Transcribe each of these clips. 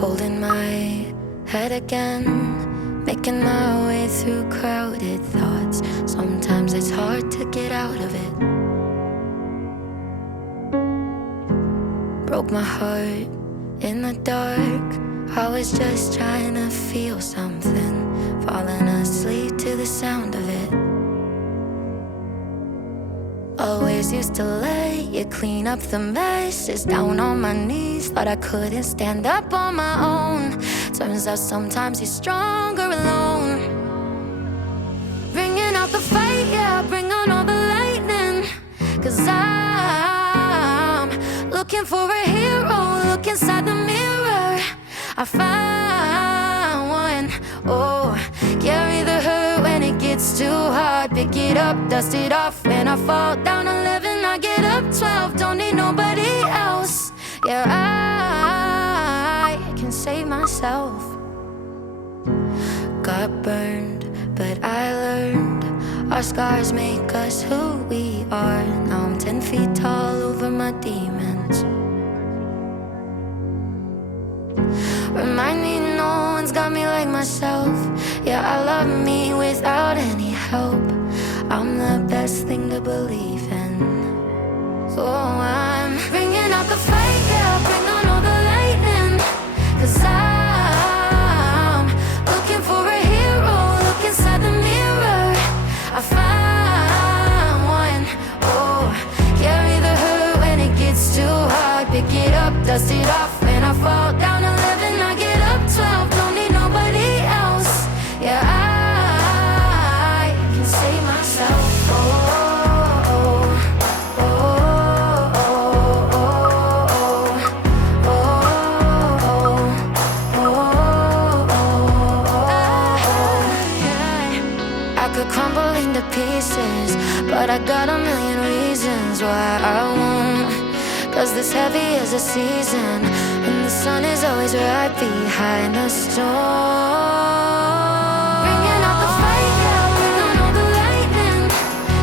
Holding my head again, making my way through crowded thoughts. Sometimes it's hard to get out of it. Broke my heart in the dark. I was just trying to feel something, falling asleep to the sound of it. Always used to let you clean up the messes. Down on my knees, thought I couldn't stand up on my own. Turns out sometimes you're stronger alone. Bringing out the fight, yeah, bring on all the lightning. 'Cause I'm looking for a hero. Look inside the mirror, I found one. Oh, carry the hurt when it gets too hard. Pick it up, dust it off. When I fall down 11, I get up 12. Don't need nobody else. Yeah, I can save myself. Got burned, but I learned. Our scars make us who we are. Now I'm 10 feet tall over my demons. Remind me no one's got me like myself. Yeah, I love me without any help. I'm the best thing to believe in. So I'm bringing out the fight, yeah, bring on all the lightning. 'Cause I'm looking for a hero. Look inside the mirror, I found one. Oh, carry the hurt when it gets too hard. Pick it up, dust it off. When I fall down 11, I get up 12. Don't need nobody else. Yeah, I can save myself. Oh, oh, oh, oh, oh, oh, oh. I could crumble into pieces, but I got a million reasons why I won't. 'Cause this heavy is a season, and the sun is always right behind the storm. Bringing out the fight, yeah, bring on all the lightning.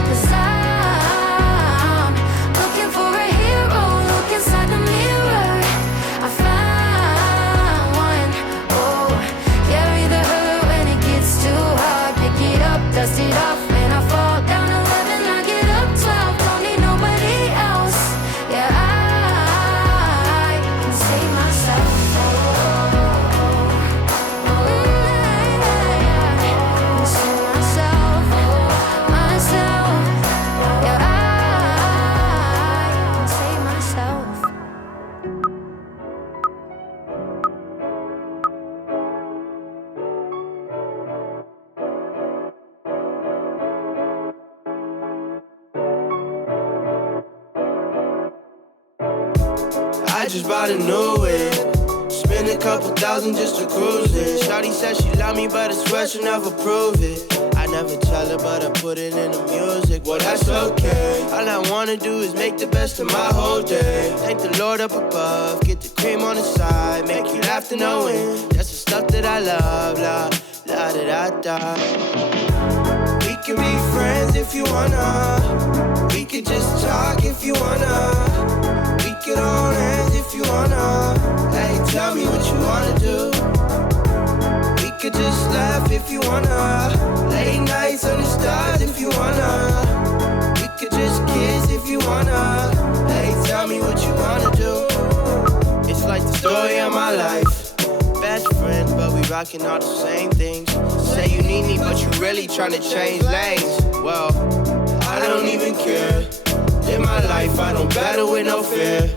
'Cause I'm looking for a hero. Look inside the mirror, I found one. Oh, carry the hurt when it gets too hard. Pick it up, dust it off. When I fall down 11, I get up 12. Don't need nobody else. Yeah, I can save myself. Save myself, myself. Yeah, I can save myself. I just bought a new whip. Spend a couple thousand just to cruise it. Shawty said she love me, but I swear she never prove it. I never tell her, but I put it in the music. Well, that's okay. All I wanna do is make the best of my whole day. Thank the Lord up above, get the cream on the side, make you laugh to no end. That's the stuff that I love, la la da da da. We can be friends if you wanna. We could just talk if you wanna. We could hold hands if you wanna. Hey, tell me what you wanna do. We could just laugh if you wanna. Late nights under stars if you wanna. We could just kiss if you wanna. Hey, tell me what you wanna do. It's like the story of my life. Best friend, but we rockin' all the same things. Say you need me, but you really tryna change lanes. Well, I don't even care. In my life, I don't battle with no fear.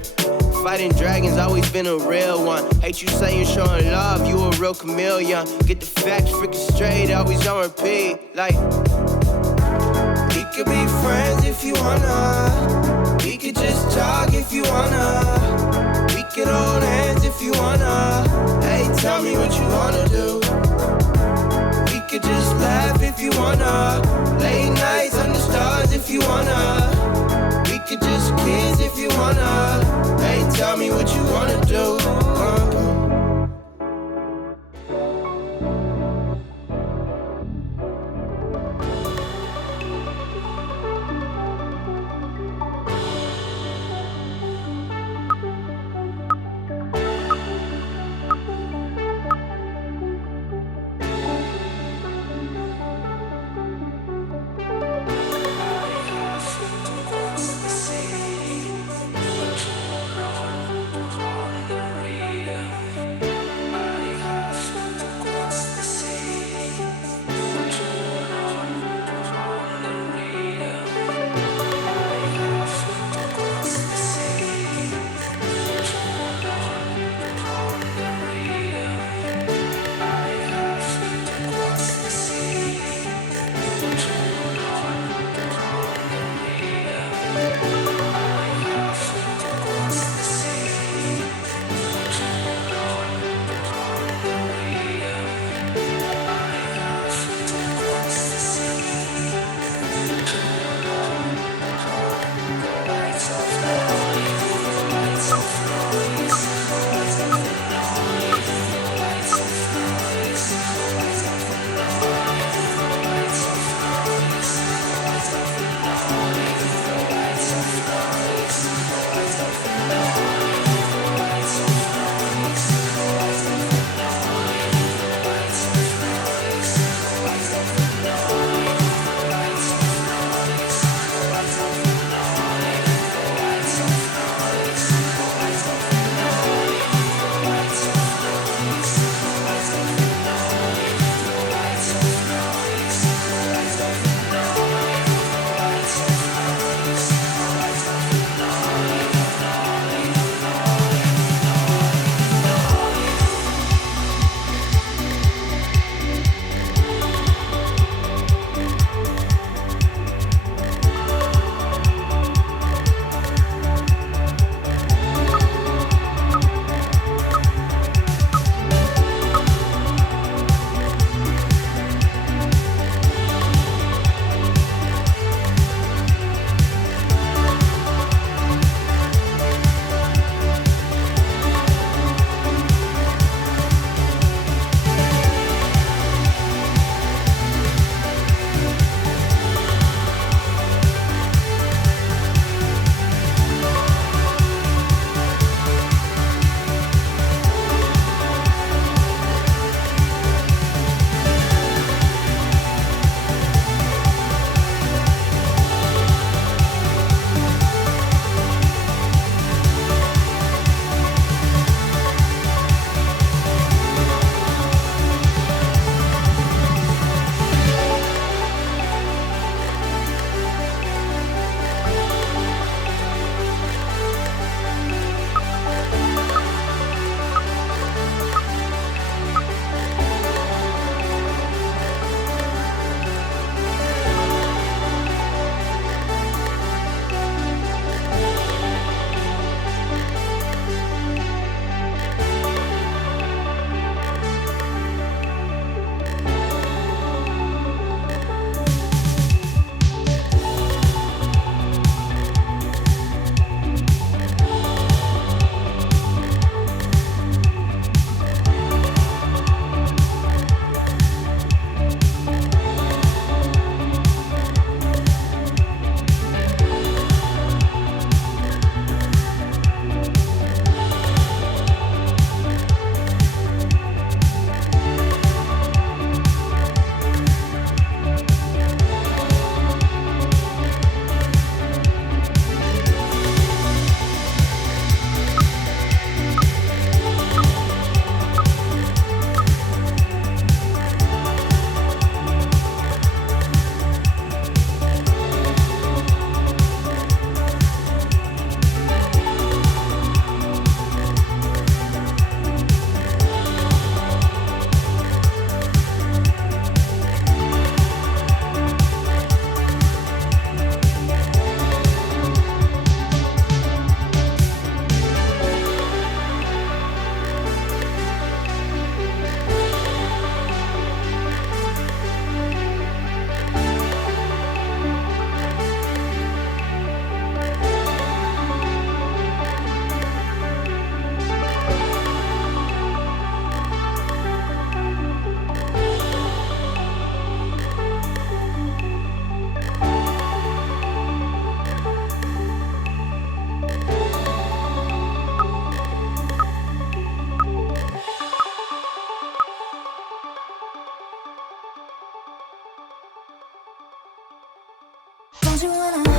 Fighting dragons, always been a real one. Hate you saying showing love, you a real chameleon. Get the facts freaking straight, always on repeat. Like, we could be friends if you wanna. We could just talk if you wanna. We could hold hands if you wanna. Hey, tell me what you wanna do. We could just laugh if you wanna. Late nights under stars if you wanna. We could just kiss if you wanna. Hey, tell me what you wanna do. you wanna